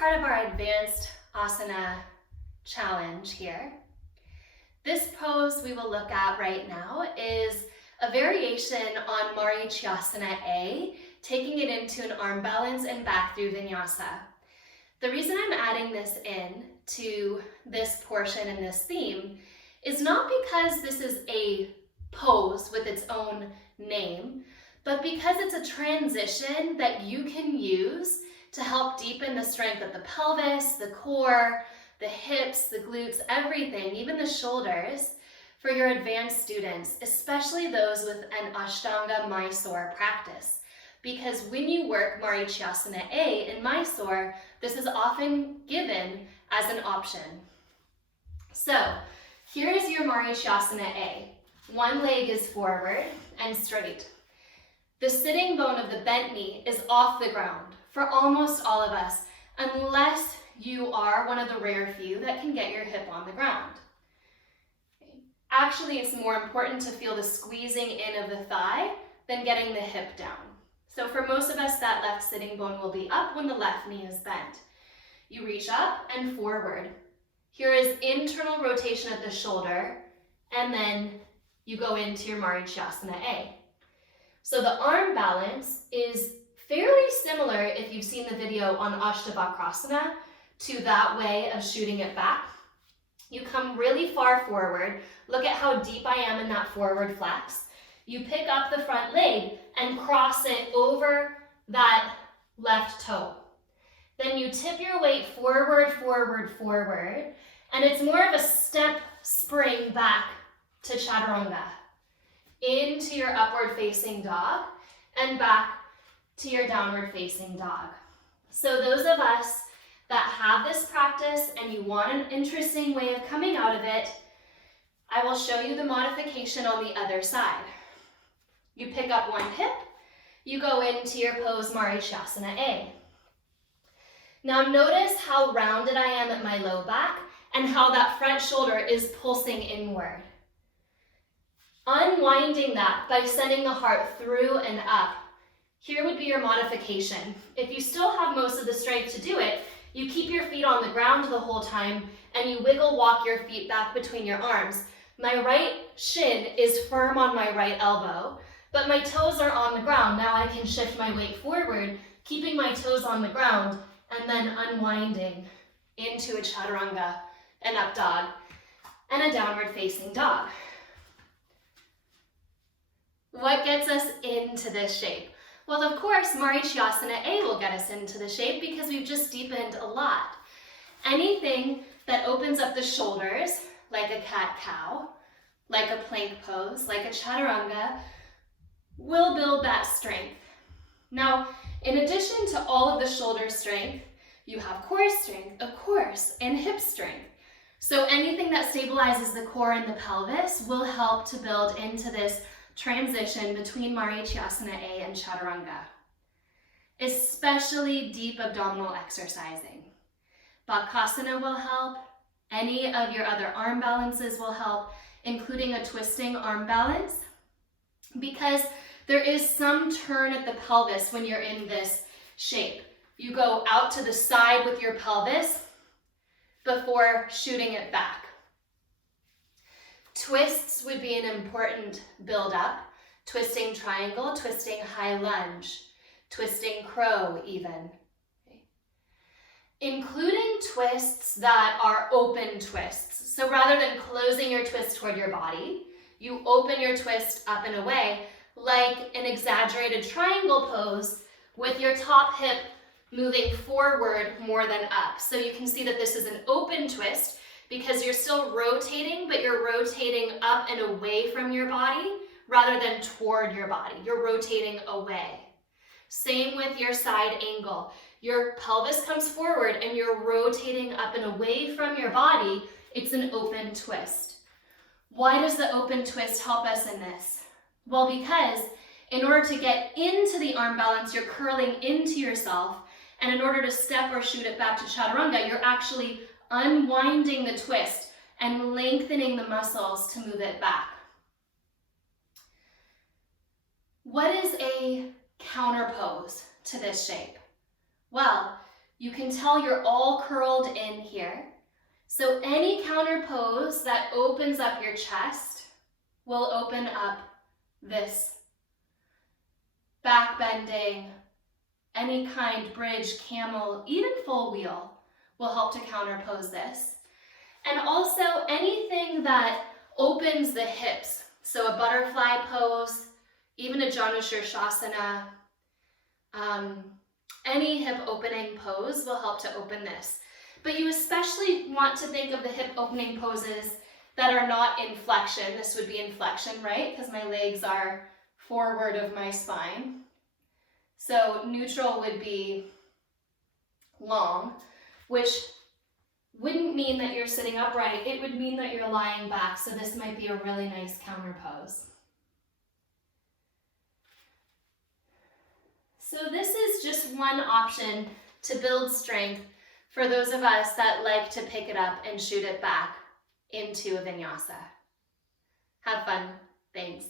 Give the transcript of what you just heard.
part of our advanced asana challenge here. This pose we will look at right now is a variation on Marichyasana A, taking it into an arm balance and back through vinyasa. The reason I'm adding this in to this portion and this theme is not because this is a pose with its own name, but because it's a transition that you can use to help deepen the strength of the pelvis, the core, the hips, the glutes, everything, even the shoulders, for your advanced students, especially those with an Ashtanga Mysore practice. Because when you work Marichyasana A in Mysore, this is often given as an option. So here is your Marichyasana A. One leg is forward and straight. The sitting bone of the bent knee is off the ground for almost all of us, unless you are one of the rare few that can get your hip on the ground. Actually, it's more important to feel the squeezing in of the thigh than getting the hip down. So for most of us, that left sitting bone will be up when the left knee is bent. You reach up and forward. Here is internal rotation of the shoulder, and then you go into your Marichyasana A. So the arm balance is fairly similar, if you've seen the video on Ashtavakrasana, to that way of shooting it back. You come really far forward. Look at how deep I am in that forward flex. You pick up the front leg and cross it over that left toe. Then you tip your weight forward, forward, forward, and it's more of a step spring back to Chaturanga, into your upward facing dog and back to your downward facing dog. So those of us that have this practice and you want an interesting way of coming out of it, I will show you the modification on the other side. You pick up one hip, you go into your pose Marichyasana A. Now notice how rounded I am at my low back and how that front shoulder is pulsing inward. Unwinding that by sending the heart through and up. Here would be your modification. If you still have most of the strength to do it, you keep your feet on the ground the whole time and you wiggle walk your feet back between your arms. My right shin is firm on my right elbow, but my toes are on the ground. Now I can shift my weight forward, keeping my toes on the ground and then unwinding into a Chaturanga, an up dog, and a downward facing dog. What gets us into this shape? Well, of course, Marichyasana A will get us into the shape because we've just deepened a lot. Anything that opens up the shoulders, like a cat-cow, like a plank pose, like a Chaturanga, will build that strength. Now, in addition to all of the shoulder strength, you have core strength, of course, and hip strength. So anything that stabilizes the core and the pelvis will help to build into this transition between Marichyasana A and Chaturanga, especially deep abdominal exercising. Bakasana will help. Any of your other arm balances will help, including a twisting arm balance, because there is some turn at the pelvis when you're in this shape. You go out to the side with your pelvis before shooting it back. Twists would be an important build-up. Twisting triangle, twisting high lunge, twisting crow even. Okay. Including twists that are open twists. So rather than closing your twist toward your body, you open your twist up and away like an exaggerated triangle pose with your top hip moving forward more than up. So you can see that this is an open twist because you're still rotating, but you're rotating up and away from your body rather than toward your body. You're rotating away. Same with your side angle. Your pelvis comes forward and you're rotating up and away from your body. It's an open twist. Why does the open twist help us in this? Well, because in order to get into the arm balance, you're curling into yourself. And in order to step or shoot it back to Chaturanga, you're actually unwinding the twist and lengthening the muscles to move it back. What is a counter pose to this shape? Well, You can tell you're all curled in here. So any counter pose that opens up your chest will open up this back bending, any kind, bridge, camel, even full wheel will help to counterpose this. And also anything that opens the hips, so a butterfly pose, even a Janushirsasana, any hip opening pose will help to open this. But you especially want to think of the hip opening poses that are not in flexion. This would be in flexion, right? Because my legs are forward of my spine. So neutral would be long, which wouldn't mean that you're sitting upright. It would mean that you're lying back. So this might be a really nice counter pose. So this is just one option to build strength for those of us that like to pick it up and shoot it back into a vinyasa. Have fun. Thanks.